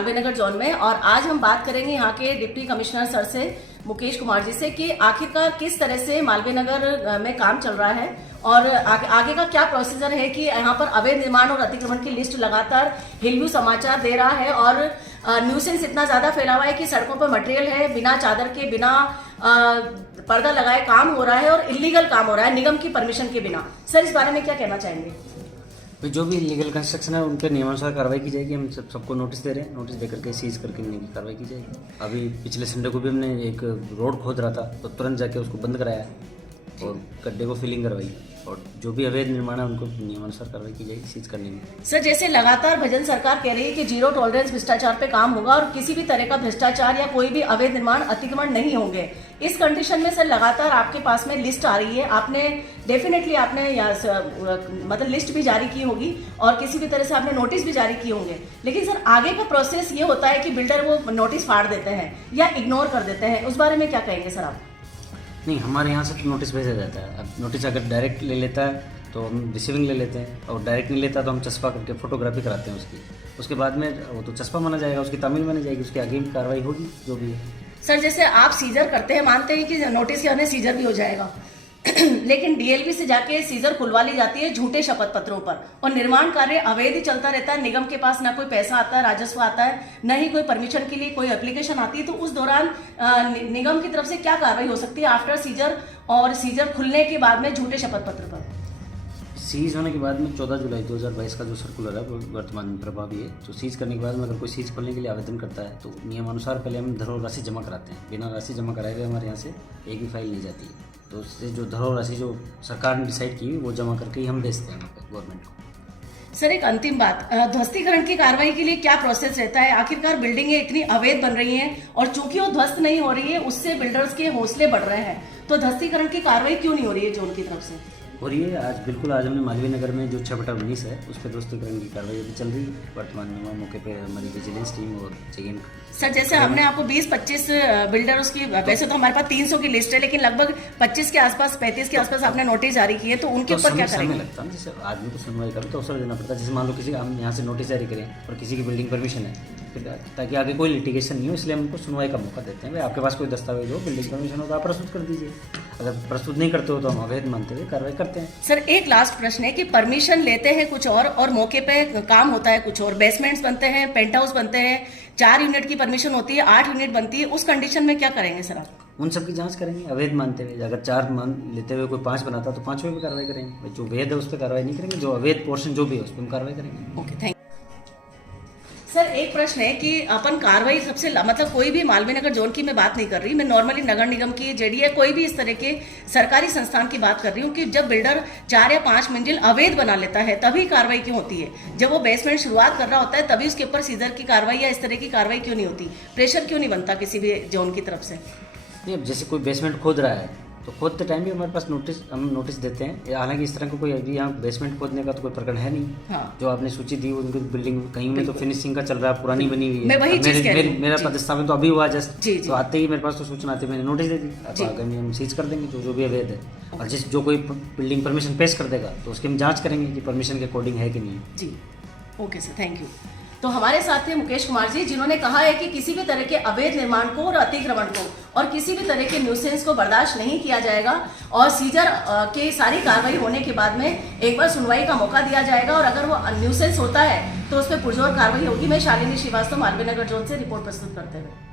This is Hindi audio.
मालवीय नगर जोन में और आज हम बात करेंगे यहाँ के डिप्टी कमिश्नर सर से, मुकेश कुमार जी से, कि आखिरकार किस तरह से मालवीय नगर में काम चल रहा है और आगे का क्या प्रोसीजर है कि यहाँ पर अवैध निर्माण और अतिक्रमण की लिस्ट लगातार हिलव्यू समाचार दे रहा है और न्यूसेंस इतना ज्यादा फैला हुआ है कि सड़कों पर मटेरियल है, बिना चादर के, बिना पर्दा लगाए काम हो रहा है और इलीगल काम हो रहा है निगम की परमिशन के बिना। सर, इस बारे में क्या कहना चाहेंगे? भाई, जो भी इलीगल कंस्ट्रक्शन है उन पर नियमानुसार कार्रवाई की जाएगी। हम सबको नोटिस दे रहे हैं, नोटिस देकर के सीज करके इनकी कार्रवाई की जाएगी। अभी पिछले संडे को भी हमने एक रोड खोद रहा था तो तुरंत जाके उसको बंद कराया और गड्ढे को फिलिंग करवाई और जो भी अवैध निर्माण है उनको नियमानुसार कार्रवाई की जाएगी सीज करने में। सर, जैसे लगातार भजन सरकार कह रही है कि जीरो टॉलरेंस भ्रष्टाचार पे काम होगा और किसी भी तरह का भ्रष्टाचार या कोई भी अवैध निर्माण अतिक्रमण नहीं होंगे, इस कंडीशन में सर लगातार आपके पास में लिस्ट आ रही है, आपने डेफिनेटली आपने मतलब लिस्ट भी जारी की होगी और किसी भी तरह से आपने नोटिस भी जारी किए होंगे, लेकिन सर आगे का प्रोसेस ये होता है कि बिल्डर वो नोटिस फाड़ देते हैं या इग्नोर कर देते हैं, उस बारे में क्या कहेंगे सर आप? नहीं, हमारे यहाँ से तो नोटिस भेजा जाता है। अब नोटिस अगर डायरेक्ट ले लेता है तो हम रिसीविंग ले लेते हैं और डायरेक्ट नहीं लेता तो हम चस्पा करके फोटोग्राफी कराते हैं उसकी। उसके बाद में वो तो चस्पा माना जाएगा, उसकी तामील मानी जाएगी, उसकी आगे भी कार्रवाई होगी जो भी है। सर, जैसे आप सीजर करते हैं, मानते हैं कि नोटिस के आने सीजर भी हो जाएगा लेकिन डीएलपी से जाके सीजर खुलवा ली जाती है झूठे शपथ पत्रों पर और निर्माण कार्य अवैध ही चलता रहता है। निगम के पास ना कोई पैसा आता है, राजस्व आता है, न ही कोई परमिशन के लिए कोई एप्लीकेशन आती है, तो उस दौरान निगम की तरफ से क्या कार्रवाई हो सकती है आफ्टर सीजर और सीजर खुलने के बाद में झूठे शपथ पत्र पर? सीज होने के बाद में 14 जुलाई 2022 का जो सर्कुलर है वो वर्तमान में प्रभावी है। तो सीज करने के बाद में अगर कोई सीज खोलने के लिए आवेदन करता है तो नियमानुसार पहले हम धरोहर राशि जमा कराते हैं। बिना राशि जमा कराए हुए हमारे यहाँ से एक भी फाइल नहीं जाती है। तो उससे जो धरोहर राशि जो सरकार ने डिसाइड की वो जमा करके ही हम भेजते हैं गवर्नमेंट को। सर, एक अंतिम बात, ध्वस्तीकरण की कार्रवाई के लिए क्या प्रोसेस रहता है? आखिरकार बिल्डिंगें इतनी अवैध बन रही हैं और चूंकि वो ध्वस्त नहीं हो रही है उससे बिल्डर्स के हौसले बढ़ रहे हैं, तो ध्वस्तीकरण की कार्रवाई क्यों नहीं हो रही है जोन की तरफ से? हो रही है। आज हमने मालवीय नगर में जो 6/19 है उस पर ध्वस्तीकरण की कार्रवाई अभी चल रही है। वर्तमान में मौके पे हमारी विजिलेंस टीम और चेकिंग। सर, जैसे हमने आपको 20-25 बिल्डर्स की, वैसे तो हमारे पास 300 की लिस्ट है, लेकिन लगभग 25 के आसपास, 35 के आसपास आपने नोटिस जारी किए, तो उनके ऊपर क्या करेंगे? लगता है जैसे आदमी को सुनवाई करो तो अवसर देना पड़ता है। जैसे मान लो किसी हम यहाँ से नोटिस जारी करें और किसी की बिल्डिंग परमिशन है ताकि आगे कोई लिटिगेशन नहीं हो, इसलिए हम उनको सुनवाई का मौका देते हैं। भाई, आपके पास कोई दस्तावेज हो, बिल्डिंग परमिशन हो तो आप प्रस्तुत कर दीजिए। अगर प्रस्तुत नहीं करते हो तो हम अवैध मानते हुए कार्रवाई करते हैं। सर, एक लास्ट प्रश्न है कि परमिशन लेते हैं कुछ और मौके पे काम होता है कुछ और, बेसमेंट्स बनते हैं, पेंट हाउस बनते हैं, 4 यूनिट की परमिशन होती है, 8 यूनिट बनती है, उस कंडीशन में क्या करेंगे सर आप? उन सब की जांच करेंगे अवैध मानते हुए। अगर 4 मान लेते हुए कोई 5 बनाता तो 5वें पे कार्रवाई करेंगे। जो वैध है उस पर कार्रवाई नहीं करेंगे, जो अवैध पोर्शन जो भी है उस पर हम कार्रवाई करेंगे। Okay, thank. सर, एक प्रश्न है कि अपन कार्रवाई सबसे मतलब कोई भी मालवीय नगर जोन की मैं बात नहीं कर रही, मैं नॉर्मली नगर निगम की, जेडीए, कोई भी इस तरह के सरकारी संस्थान की बात कर रही हूँ कि जब बिल्डर 4 या 5 मंजिल अवैध बना लेता है तभी कार्रवाई क्यों होती है? जब वो बेसमेंट शुरुआत कर रहा होता है तभी उसके ऊपर सीजर की कार्रवाई या इस तरह की कार्रवाई क्यों नहीं होती? प्रेशर क्यों नहीं बनता किसी भी जोन की तरफ से? नहीं, अब जैसे कोई बेसमेंट खोद रहा है तो खोदते टाइम भी हमारे पास हम नोटिस देते हैं। हालांकि इस तरह का कोई अभी यहाँ बेसमेंट खोदने का तो कोई प्रकरण है नहीं। हाँ। जो आपने सूची दी उनकी बिल्डिंग कहीं में तो फिनिशिंग का चल रहा है, पुरानी बनी हुई है। मैं वही चीज कह रही हूं। मेरा पदस्थापन तो अभी हुआ जस्ट, जी। तो आते ही मेरे पास तो सूचना आती है, मैंने नोटिस दे दी। अब आगामी हम सीज कर देंगे जो भी अवैध है, और जो कोई बिल्डिंग परमिशन पेश कर देगा तो उसकी हम जाँच करेंगे कि परमिशन के अकॉर्डिंग है कि नहीं। जी, ओके सर, थैंक यू। तो हमारे साथ थे मुकेश कुमार जी, जिन्होंने कहा है कि किसी भी तरह के अवैध निर्माण को और अतिक्रमण को और किसी भी तरह के न्यूसेंस को बर्दाश्त नहीं किया जाएगा और सीजर के सारी कार्रवाई होने के बाद में एक बार सुनवाई का मौका दिया जाएगा और अगर वो न्यूसेंस होता है तो उस पर पुरजोर कार्रवाई होगी। मैं शालिनी श्रीवास्तव, मालवीय नगर जोन से रिपोर्ट प्रस्तुत करते हुए।